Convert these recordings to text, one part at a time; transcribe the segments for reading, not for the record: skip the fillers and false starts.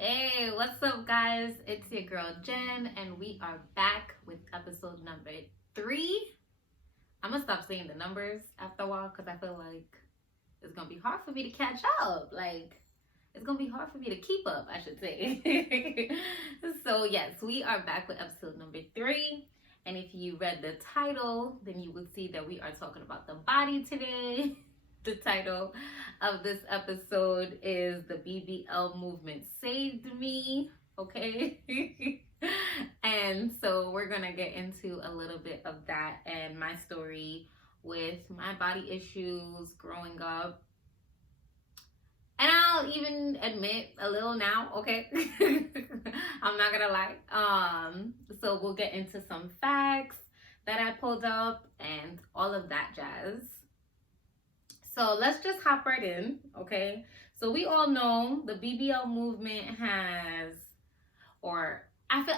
Hey, what's up, guys? It's your girl Jen, and we are back with episode number 3. I'm gonna stop saying the numbers after a while because I feel like it's gonna be hard for me to catch up. It's gonna be hard for me to keep up, I should say. So, yes, we are back with episode number 3. And if you read the title, then you would see that we are talking about the body today. The title of this episode is The BBL Movement Saved Me, okay? And so we're gonna get into a little bit of that and my story with my body issues growing up. And I'll even admit a little now, okay? I'm not gonna lie. So we'll get into some facts that I pulled up and all of that jazz. So let's just hop right in, okay? So we all know the BBL movement has, or I feel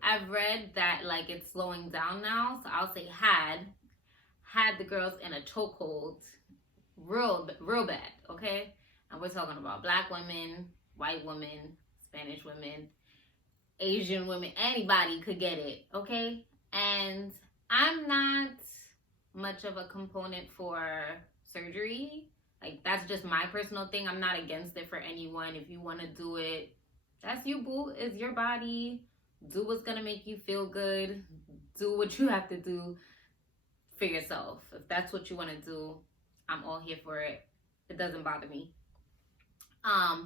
I've read that like it's slowing down now. So I'll say had the girls in a chokehold, real bad, okay? And we're talking about Black women, white women, Spanish women, Asian women. Anybody could get it, okay? And I'm not much of a component for surgery. Like, that's just my personal thing. I'm not against it for anyone. If you want to do it, that's you, boo. It's your body. Do what's gonna make you feel good. Do what you have to do for yourself. If that's what you want to do, I'm all here for it. It doesn't bother me.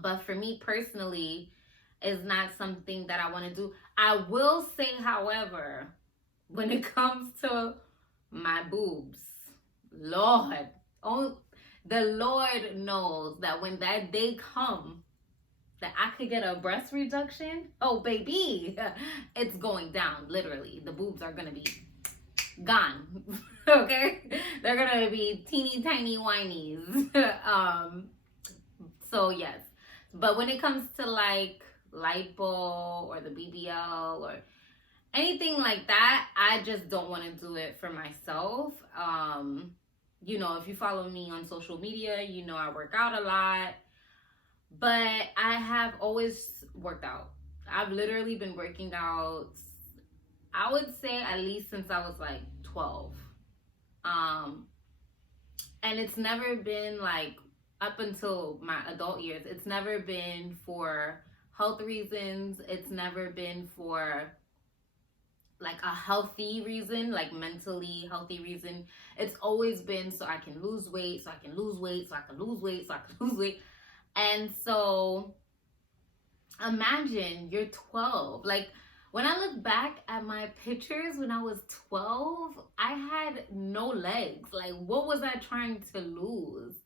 But for me personally, it's not something that I want to do. I will say, however, when it comes to my boobs, Lord, oh, the Lord knows that when that day comes that I could get a breast reduction, oh baby, it's going down. Literally, the boobs are gonna be gone. Okay, they're gonna be teeny tiny whinies. So yes, but when it comes to like lipo or the BBL or anything like that, I just don't want to do it for myself. You know, if you follow me on social media, you know I work out a lot, but I have always worked out. I've literally been working out, I would say at least since I was like 12. And it's never been like, up until my adult years, it's never been for health reasons. It's never been for like a healthy reason, like mentally healthy reason. It's always been so I can lose weight, so I can lose weight, so I can lose weight, so I can lose weight. And so imagine you're 12. Like, when I look back at my pictures when I was 12, I had no legs. Like, what was I trying to lose?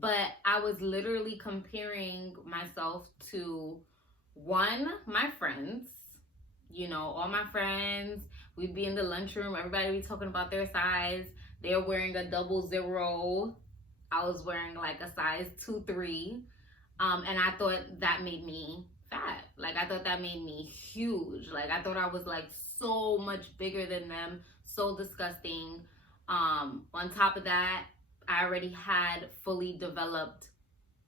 But I was literally comparing myself to my friends. You know, all my friends, we'd be in the lunchroom, everybody would be talking about their size. They're wearing a 00. I was wearing like a size 2-3. And I thought that made me fat. Like, I thought that made me huge. Like, I thought I was like so much bigger than them, so disgusting. On top of that, I already had fully developed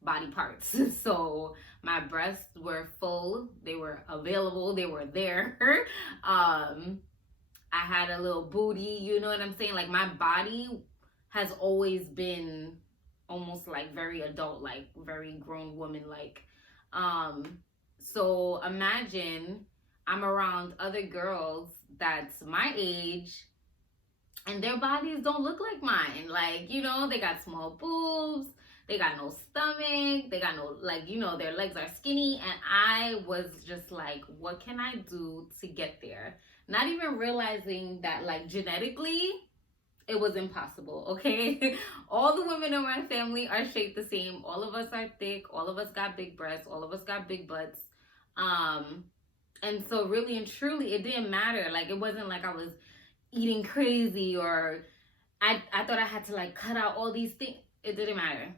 body parts. So my breasts were full, they were available, they were there. I had a little booty, you know what I'm saying? Like, my body has always been almost like very adult, like very grown woman like. So imagine I'm around other girls that's my age and their bodies don't look like mine. Like, you know, they got small boobs, they got no stomach, they got no, like, you know, their legs are skinny. And I was just like, what can I do to get there? Not even realizing that, like, genetically, it was impossible, okay? All the women in my family are shaped the same. All of us are thick. All of us got big breasts. All of us got big butts. And so really and truly, it didn't matter. Like, it wasn't like I was eating crazy or I thought I had to like cut out all these things. It didn't matter.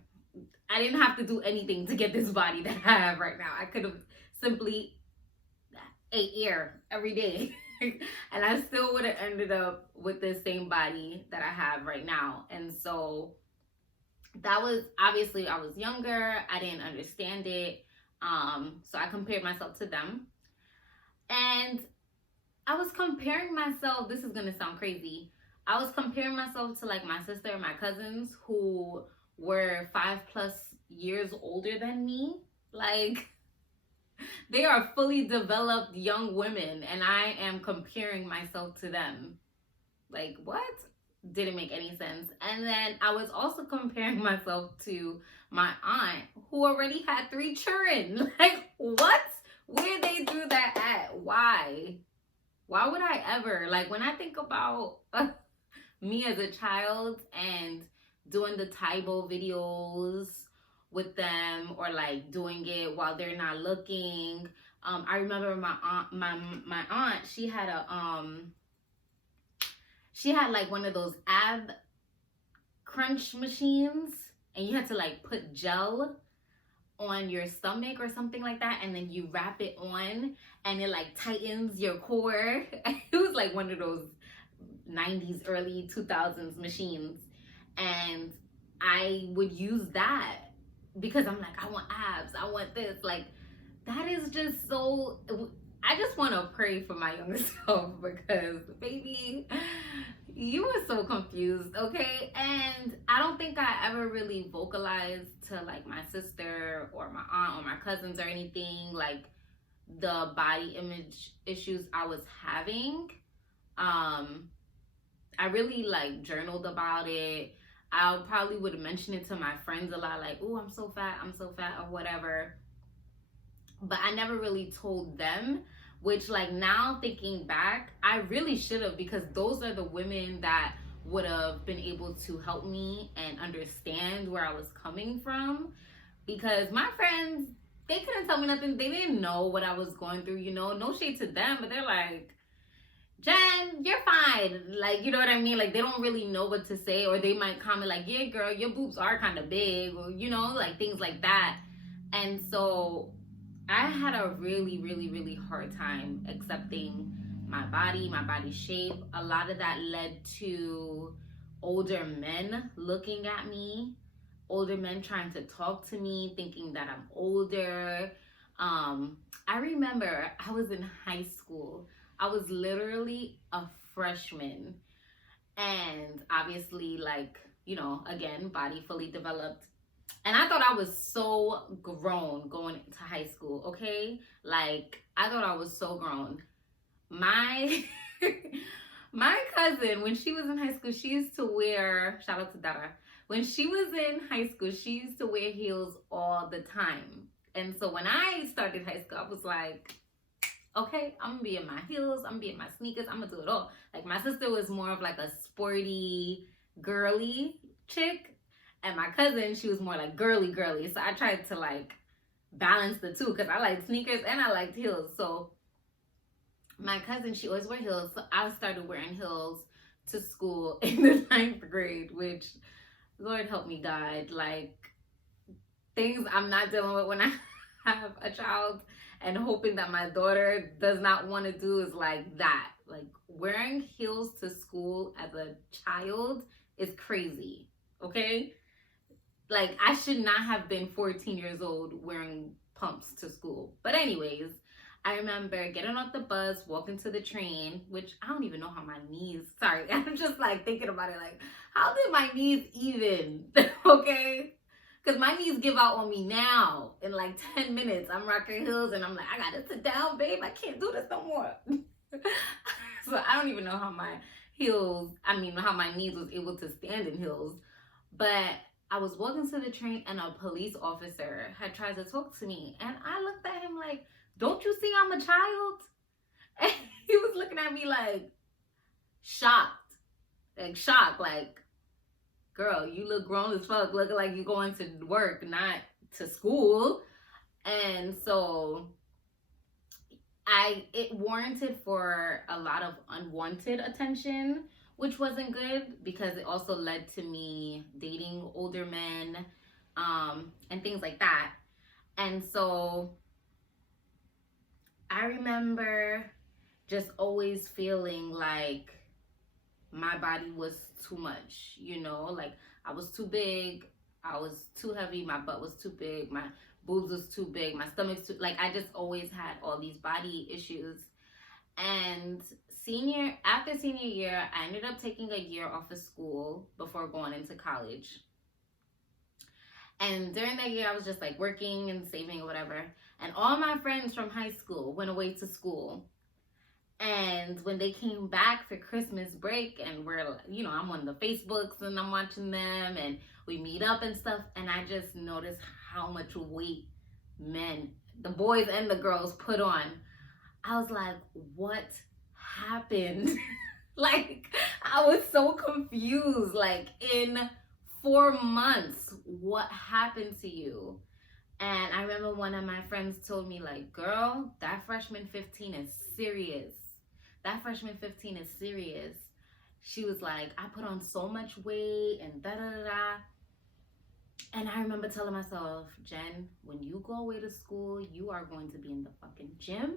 I didn't have to do anything to get this body that I have right now. I could have simply ate air every day and I still would have ended up with the same body that I have right now. And so that was, obviously I was younger, I didn't understand it. So I compared myself to them. And I was comparing myself, this is gonna sound crazy. I was comparing myself to like my sister and my cousins who were 5+ years older than me. Like, they are fully developed young women, and I am comparing myself to them. Like, what? Didn't make any sense. And then I was also comparing myself to my aunt who already had 3 children. Like, what? Where they do that at? Why? Why would I ever? Like, when I think about me as a child and doing the Taibo videos with them, or like doing it while they're not looking. I remember my aunt, she had like one of those ab crunch machines, and you had to like put gel on your stomach or something like that, and then you wrap it on and it like tightens your core. It was like one of those 90s, early 2000s machines, and I would use that because I'm like, I want abs, I want this. Like, that is just so, I just want to pray for my younger self, because baby, you were so confused, okay? And I don't think I ever really vocalized to like my sister or my aunt or my cousins or anything, like the body image issues I was having. I really like journaled about it. I probably would mention it to my friends a lot, like, oh, I'm so fat, or whatever. But I never really told them, which, like, now thinking back, I really should have, because those are the women that would have been able to help me and understand where I was coming from. Because my friends, they couldn't tell me nothing. They didn't know what I was going through, you know. No shade to them, but they're like, Jen, you're fine. Like, you know what I mean? Like, they don't really know what to say, or they might comment like, yeah, girl, your boobs are kind of big, or, you know, like things like that. And so I had a really, really, really hard time accepting my body shape. A lot of that led to older men looking at me, older men trying to talk to me, thinking that I'm older. I remember I was in high school. I was literally a freshman. And obviously, like, you know, again, body fully developed. And I thought I was so grown going to high school, okay? Like, I thought I was so grown. My my cousin, when she was in high school, she used to wear, shout out to Dara. When she was in high school, she used to wear heels all the time. And so when I started high school, I was like, okay, I'm gonna be in my heels, I'm gonna be in my sneakers, I'm gonna do it all. Like, my sister was more of like a sporty, girly chick, and my cousin, she was more like girly. So I tried to like balance the two, because I liked sneakers and I liked heels. So my cousin, she always wore heels, so I started wearing heels to school in the 9th grade, which, Lord help me God, like, things I'm not dealing with when I have a child, and hoping that my daughter does not want to do is like that. Like, wearing heels to school as a child is crazy, okay? Like, I should not have been 14 years old wearing pumps to school. But anyways, I remember getting off the bus, walking to the train, which I don't even know how my knees, sorry, I'm just like thinking about it, like, how did my knees even, okay? Because my knees give out on me now. In like 10 minutes, I'm rocking heels and I'm like, I gotta sit down, babe. I can't do this no more. So I don't even know how my how my knees was able to stand in heels. But I was walking to the train and a police officer had tried to talk to me. And I looked at him like, don't you see I'm a child? And he was looking at me like, shocked. Like, girl, you look grown as fuck, looking like you're going to work, not to school. And so it warranted for a lot of unwanted attention, which wasn't good, because it also led to me dating older men, and things like that. And so I remember just always feeling like my body was too much, you know, like I was too big, I was too heavy, my butt was too big, boobs was too big, my stomach's too, like, I just always had all these body issues. And after senior year, I ended up taking a year off of school before going into college. And during that year, I was just like working and saving or whatever. And all my friends from high school went away to school. And when they came back for Christmas break, and we're, you know, I'm on the Facebooks and I'm watching them and we meet up and stuff. And I just noticed how much weight men, the boys and the girls, put on. I was like, what happened? Like, I was so confused. Like, in 4 months, what happened to you? And I remember one of my friends told me, like, girl, that freshman 15 is serious. That freshman 15 is serious. She was like, I put on so much weight and da-da-da-da. And I remember telling myself, Jen, when you go away to school, you are going to be in the fucking gym.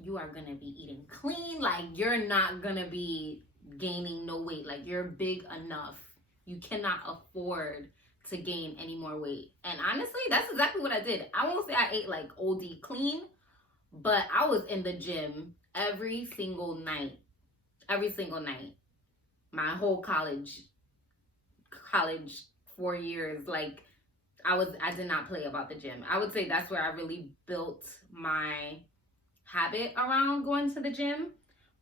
You are going to be eating clean. Like, you're not going to be gaining no weight. Like, you're big enough. You cannot afford to gain any more weight. And honestly, that's exactly what I did. I won't say I ate like OD clean, but I was in the gym every single night. Every single night. My whole college 4 years, like, I did not play about the gym. I would say that's where I really built my habit around going to the gym.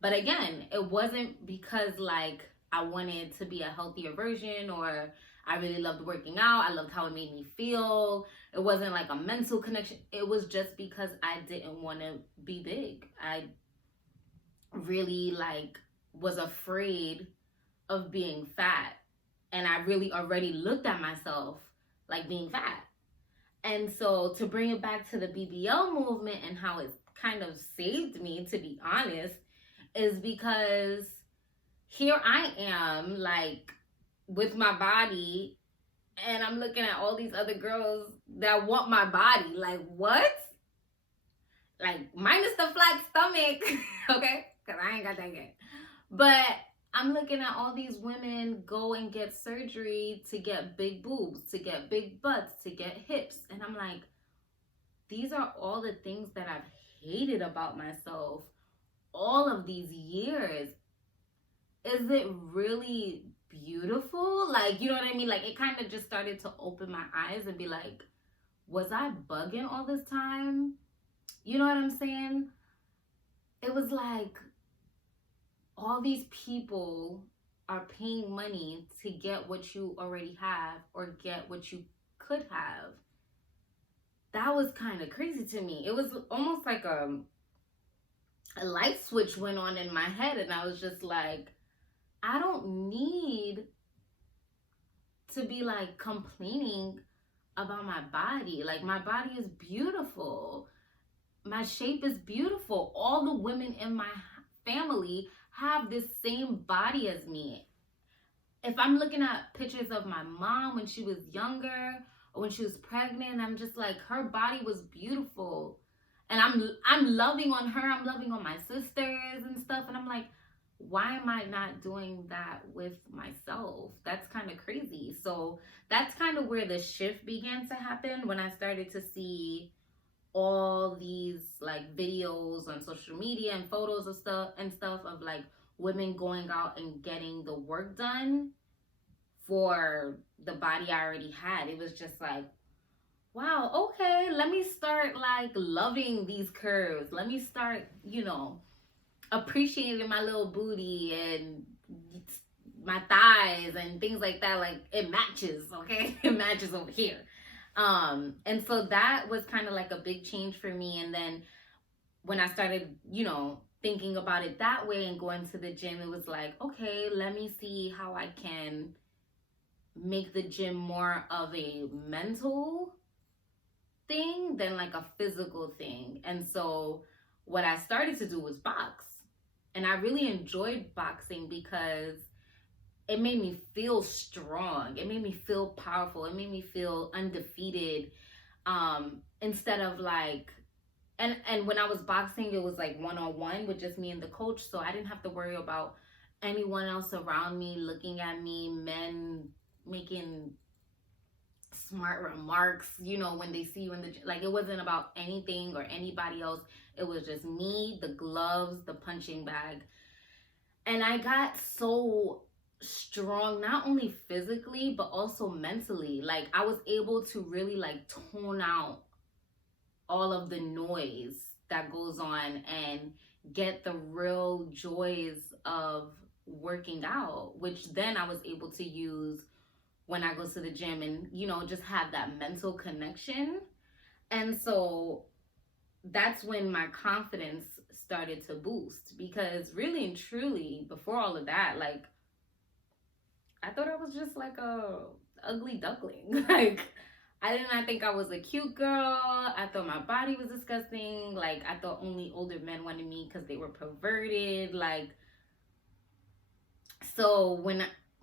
But again, it wasn't because like I wanted to be a healthier version, or I really loved working out. I loved how it made me feel. It wasn't like a mental connection. It was just because I didn't want to be big. I really like was afraid of being fat. And I really already looked at myself like being fat. And so to bring it back to the BBL movement and how it kind of saved me, to be honest, is because here I am, like, with my body, and I'm looking at all these other girls that want my body. Like, what? Like, minus the flat stomach, okay? Because I ain't got that yet. But I'm looking at all these women go and get surgery to get big boobs, to get big butts, to get hips. And I'm like, these are all the things that I've hated about myself all of these years. Is it really beautiful? Like, you know what I mean? Like, it kind of just started to open my eyes and be like, was I bugging all this time? You know what I'm saying? It was like, all these people are paying money to get what you already have or get what you could have. That was kind of crazy to me. It was almost like a light switch went on in my head, and I was just like, I don't need to be like complaining about my body. Like, my body is beautiful. My shape is beautiful. All the women in my family have this same body as me. If I'm looking at pictures of my mom when she was younger or when she was pregnant, I'm just like, her body was beautiful. And I'm loving on her. I'm loving on my sisters and stuff. And I'm like, why am I not doing that with myself? That's kind of crazy. So that's kind of where the shift began to happen, when I started to see all these like videos on social media and photos of stuff of like women going out and getting the work done for the body I already had. It was just like, wow, okay, let me start like loving these curves. Let me start, you know, appreciating my little booty and my thighs and things like that. Like, it matches, okay? It matches over here. And so that was kind of like a big change for me. And then when I started, you know, thinking about it that way and going to the gym, it was like, okay, let me see how I can make the gym more of a mental thing than like a physical thing. And so what I started to do was box. And I really enjoyed boxing because it made me feel strong. It made me feel powerful. It made me feel undefeated. Instead of like, and when I was boxing, it was like one-on-one with just me and the coach. So I didn't have to worry about anyone else around me looking at me, men making smart remarks, you know, when they see you in the gym. Like, it wasn't about anything or anybody else. It was just me, the gloves, the punching bag. And I got so strong, not only physically, but also mentally. Like, I was able to really like tone out all of the noise that goes on and get the real joys of working out, which then I was able to use when I go to the gym and, you know, just have that mental connection. And so that's when my confidence started to boost, because really and truly, before all of that, like, I thought I was just like a ugly duckling. Like, I did not think I was a cute girl. I thought my body was disgusting. Like, I thought only older men wanted me because they were perverted. Like, so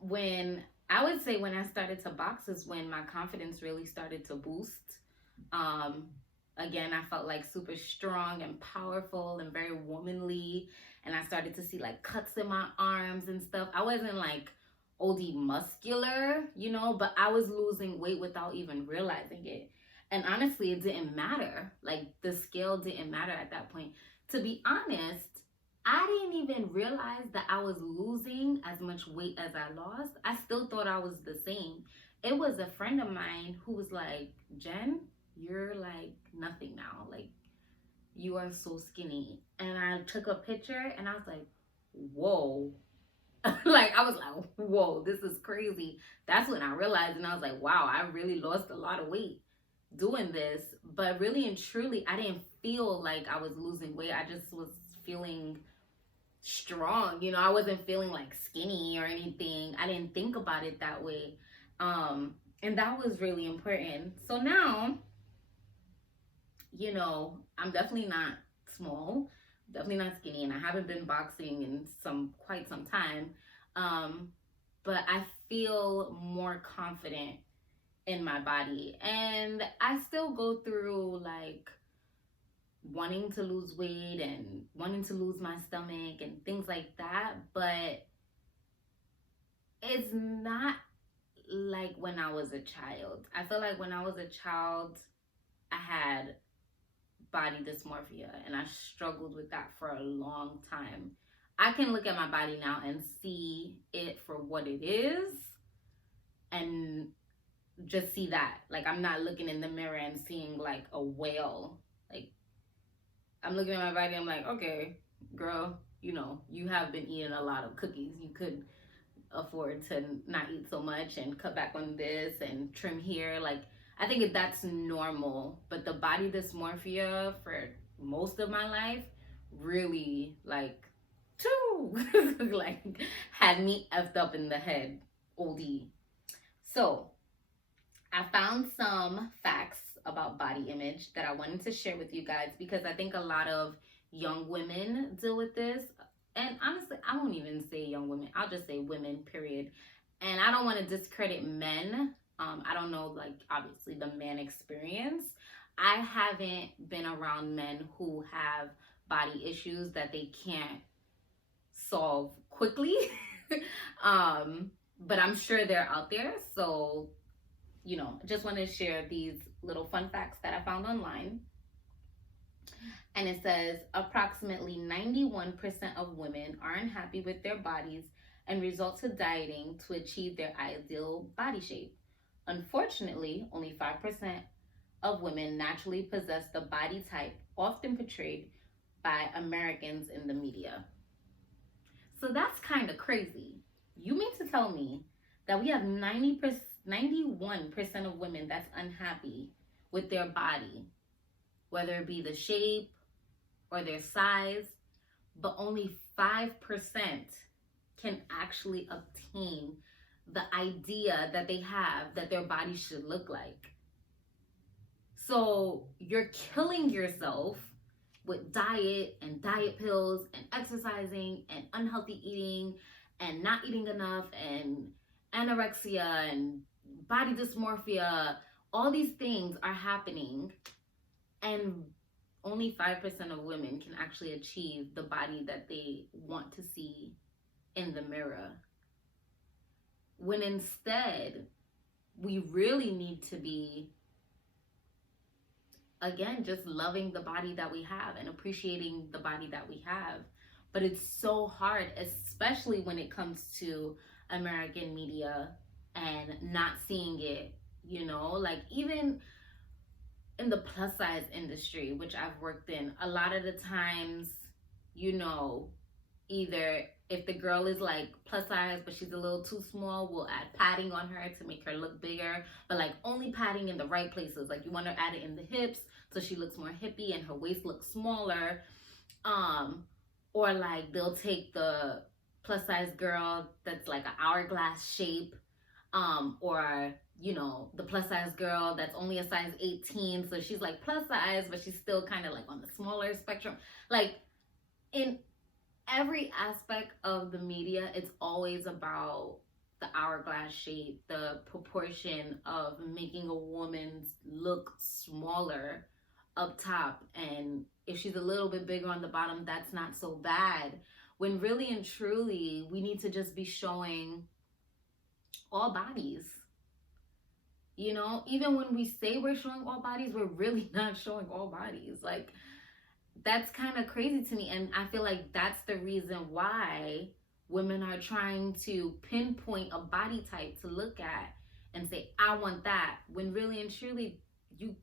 when I would say when I started to box is when my confidence really started to boost. Again, I felt like super strong and powerful and very womanly. And I started to see like cuts in my arms and stuff. I wasn't like OD muscular, you know, but I was losing weight without even realizing it. And honestly, it didn't matter. Like, the scale didn't matter at that point. To be honest, I didn't even realize that I was losing as much weight as I lost. I still thought I was the same. It was a friend of mine who was like, Jen, you're like nothing now. Like, you are so skinny. And I took a picture and I was like, whoa. Like, I was like, whoa, this is crazy. That's when I realized, and I was like, wow, I really lost a lot of weight doing this. But really and truly, I didn't feel like I was losing weight. I just was feeling strong. You know, I wasn't feeling like skinny or anything. I didn't think about it that way. And that was really important. So now, you know, I'm definitely not small, definitely not skinny, and I haven't been boxing in quite some time. But I feel more confident in my body, and I still go through like wanting to lose weight and wanting to lose my stomach and things like that, but it's not like when I was a child. I feel like when I was a child, I had body dysmorphia and I struggled with that for a long time. I can look at my body now and see it for what it is and just see that. Like, I'm not looking in the mirror and seeing like a whale. Like, I'm looking at my body, I'm like, okay, girl, you know, you have been eating a lot of cookies. You could afford to not eat so much and cut back on this and trim here. Like, I think that's normal, but the body dysmorphia for most of my life really like like had me effed up in the head. OD. So I found some facts about body image that I wanted to share with you guys, because I think a lot of young women deal with this. And honestly, I won't even say young women. I'll just say women, period. And I don't want to discredit men. I don't know, like, obviously the man experience. I haven't been around men who have body issues that they can't solve quickly. But I'm sure they're out there. So, you know, just want to share these little fun facts that I found online. And it says approximately 91% of women are unhappy with their bodies and resort to dieting to achieve their ideal body shape. Unfortunately, only 5% of women naturally possess the body type often portrayed by Americans in the media. So that's kind of crazy. You mean to tell me that we have 91% of women that's unhappy with their body, whether it be the shape or their size, but only 5% can actually obtain the idea that they have that their body should look like. So you're killing yourself with diet and diet pills and exercising and unhealthy eating and not eating enough and anorexia and body dysmorphia. All these things are happening, and only 5% of women can actually achieve the body that they want to see in the mirror. When instead, we really need to be, again, just loving the body that we have and appreciating the body that we have. But it's so hard, especially when it comes to American media and not seeing it, you know, like even in the plus size industry, which I've worked in, a lot of the times, you know, either if the girl is like plus size but she's a little too small, we'll add padding on her to make her look bigger, but like only padding in the right places. Like you want to add it in the hips so she looks more hippie and her waist looks smaller. Or like they'll take the plus size girl that's like an hourglass shape, or you know, the plus size girl that's only a size 18, so she's like plus size but she's still kind of like on the smaller spectrum. Like in every aspect of the media, it's always about the hourglass shape, the proportion of making a woman look smaller up top, and if she's a little bit bigger on the bottom, that's not so bad, when really and truly we need to just be showing all bodies. You know, even when we say we're showing all bodies, we're really not showing all bodies. Like, that's kind of crazy to me. And I feel like that's the reason why women are trying to pinpoint a body type to look at and say, I want that, when really and truly you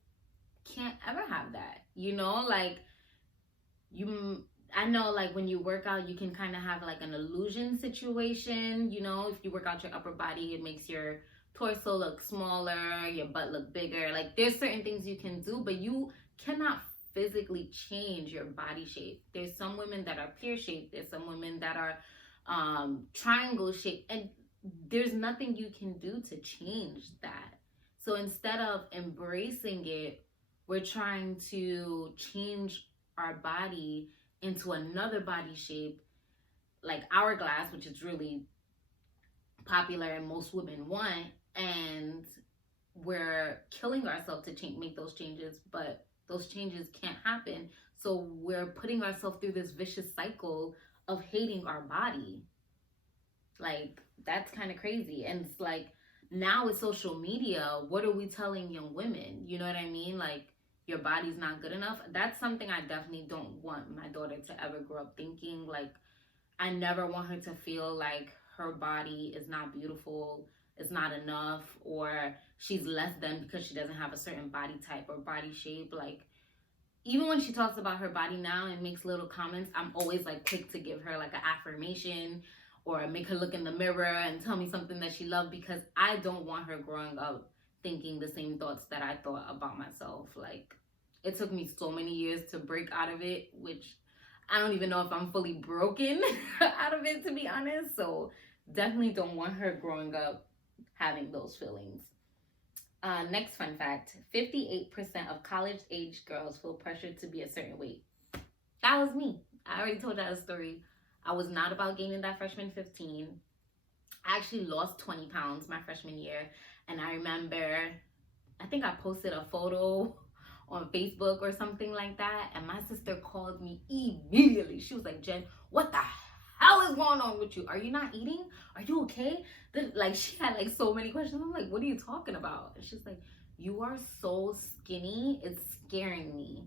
can't ever have that. You know, like I know like when you work out, you can kind of have like an illusion situation. You know, if you work out your upper body, it makes your torso look smaller, your butt look bigger. Like there's certain things you can do, but you cannot physically change your body shape. There's some women that are pear shaped, there's some women that are triangle shaped, and there's nothing you can do to change that. So instead of embracing it, we're trying to change our body into another body shape like hourglass, which is really popular and most women want, and we're killing ourselves to make those changes, but those changes can't happen. So we're putting ourselves through this vicious cycle of hating our body. Like, that's kind of crazy. And it's like, now with social media, what are we telling young women? You know what I mean? Like, your body's not good enough. That's something I definitely don't want my daughter to ever grow up thinking. Like, I never want her to feel like her body is not beautiful, it's not enough, or she's less than because she doesn't have a certain body type or body shape. Like, even when she talks about her body now and makes little comments, I'm always like quick to give her like an affirmation or make her look in the mirror and tell me something that she loved, because I don't want her growing up thinking the same thoughts that I thought about myself. Like, it took me so many years to break out of it, which I don't even know if I'm fully broken out of it, to be honest. So definitely don't want her growing up having those feelings. Next fun fact, 58% of college-age girls feel pressured to be a certain weight. That was me. I already told y'all the story. I was not about gaining that freshman 15. I actually lost 20 pounds my freshman year. And I remember, I think I posted a photo on Facebook or something like that. And my sister called me immediately. She was like, Jen, what the hell is going on with you? Are you not eating? Are you okay? Like, she had like so many questions. I'm like, what are you talking about? And she's like, you are so skinny, it's scaring me.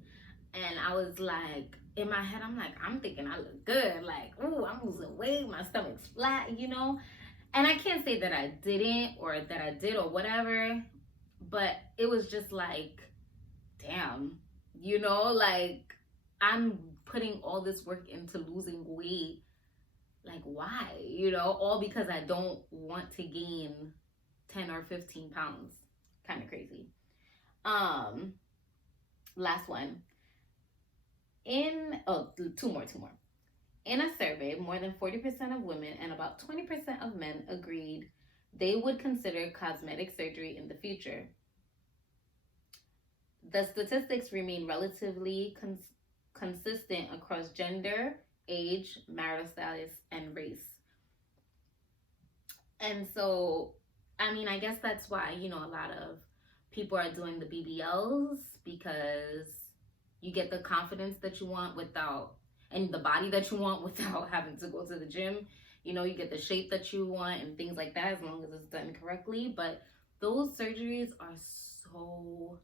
And I was like, in my head, I'm like, I'm thinking I look good. Like, ooh, I'm losing weight, my stomach's flat, you know? And I can't say that I didn't or that I did or whatever, but it was just like, damn, you know, like, I'm putting all this work into losing weight. Like, why? You know, all because I don't want to gain 10 or 15 pounds. Kind of crazy. Last one. Two more. In a survey, more than 40% of women and about 20% of men agreed they would consider cosmetic surgery in the future. The statistics remain relatively consistent across gender, age, marital status, and race. And so, I mean, I guess that's why, you know, a lot of people are doing the BBLs, because you get the confidence that you want without, and the body that you want without having to go to the gym. You know, you get the shape that you want and things like that, as long as it's done correctly. But those surgeries are so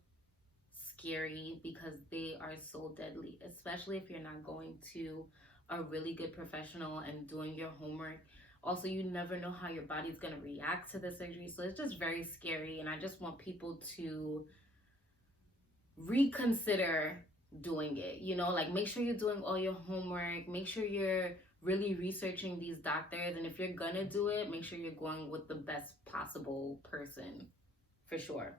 scary because they are so deadly, especially if you're not going to a really good professional and doing your homework. Also, you never know how your body's going to react to the surgery, so it's just very scary. And I just want people to reconsider doing it, you know, like make sure you're doing all your homework, make sure you're really researching these doctors, and if you're gonna do it, make sure you're going with the best possible person, for sure.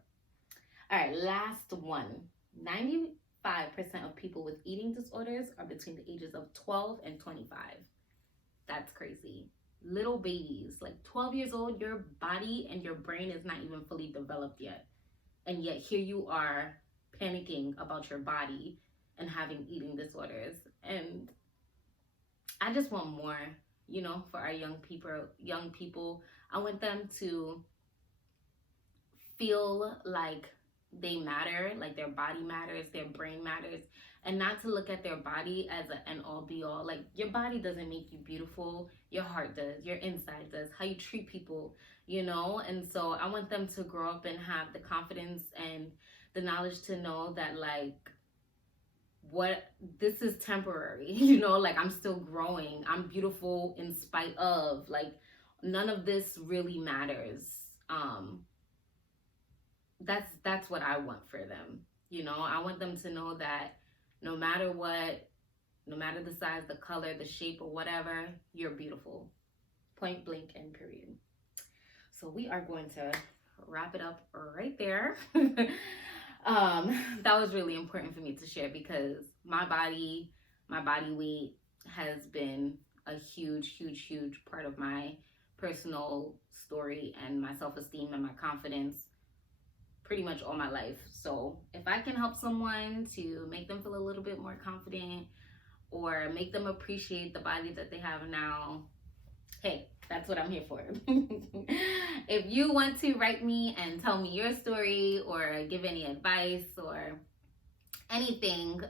All right, last one. 95% of people with eating disorders are between the ages of 12 and 25. That's crazy. Little babies, like 12 years old, your body and your brain is not even fully developed yet, and yet here you are panicking about your body and having eating disorders. And I just want more, you know, for our young people. I want them to feel like they matter, like their body matters, their brain matters, and not to look at their body as an end all be all. Like, your body doesn't make you beautiful, your heart does, your inside does, how you treat people, you know. And so I want them to grow up and have the confidence and the knowledge to know that, like, what this is temporary, you know, like I'm still growing, I'm beautiful in spite of, like, none of this really matters. That's what I want for them, you know. I want them to know that no matter what, no matter the size, the color, the shape, or whatever, you're beautiful, point blank and period. So we are going to wrap it up right there. That was really important for me to share because my body weight has been a huge part of my personal story and my self-esteem and my confidence pretty much all my life. So if I can help someone to make them feel a little bit more confident or make them appreciate the body that they have now, hey, that's what I'm here for. If you want to write me and tell me your story or give any advice or anything,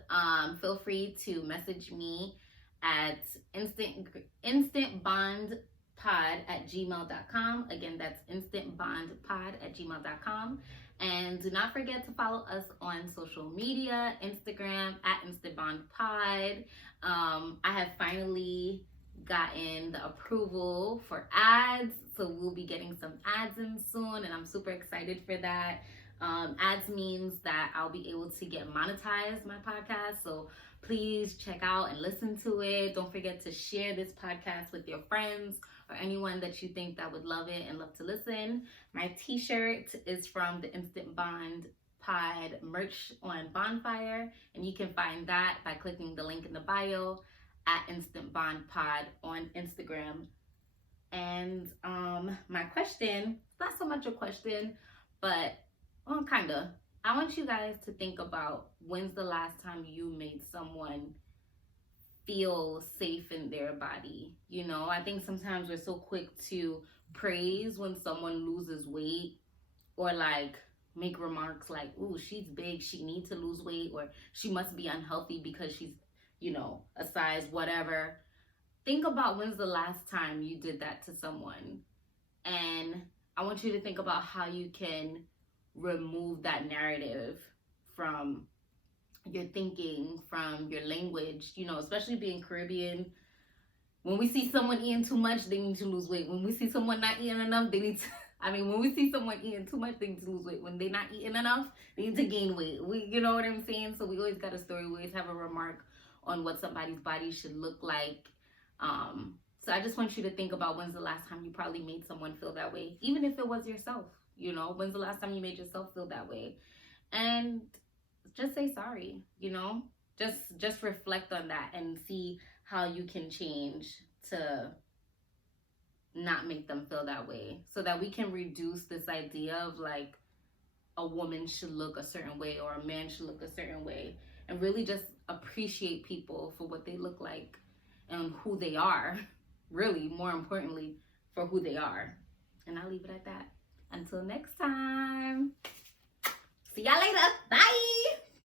feel free to message me at InstantBondPod@gmail.com. Again, that's InstantBondPod@gmail.com. And do not forget to follow us on social media, Instagram @InstantBondPod. I have finally gotten the approval for ads, so we'll be getting some ads in soon, and I'm super excited for that. Ads means that I'll be able to get monetized my podcast, so please check out and listen to it. Don't forget to share this podcast with your friends or anyone that you think that would love it and love to listen. My t-shirt is from the Instant Bond Pod merch on Bonfire, and you can find that by clicking the link in the bio at InstantBondPod on Instagram. And my question, it's not so much a question, but kinda. I want you guys to think about, when's the last time you made someone feel safe in their body? You know, I think sometimes we're so quick to praise when someone loses weight, or like make remarks like, ooh, she's big, she needs to lose weight, or she must be unhealthy because she's, you know, a size whatever. Think about, when's the last time you did that to someone? And I want you to think about how you can remove that narrative from your thinking, from your language, you know, especially being Caribbean. When we see someone eating too much, they need to lose weight. When we see someone not eating enough, they need to, when we see someone eating too much, they need to lose weight. When they're not eating enough, they need to gain weight. You know what I'm saying? So we always got a story. We always have a remark on what somebody's body should look like. So I just want you to think about, when's the last time you probably made someone feel that way, even if it was yourself. You know, when's the last time you made yourself feel that way? And just say sorry, you know, just reflect on that and see how you can change to not make them feel that way, so that we can reduce this idea of like a woman should look a certain way or a man should look a certain way, and really just appreciate people for what they look like and who they are, really, more importantly, for who they are. And I'll leave it at that. Until next time. See y'all later. Bye.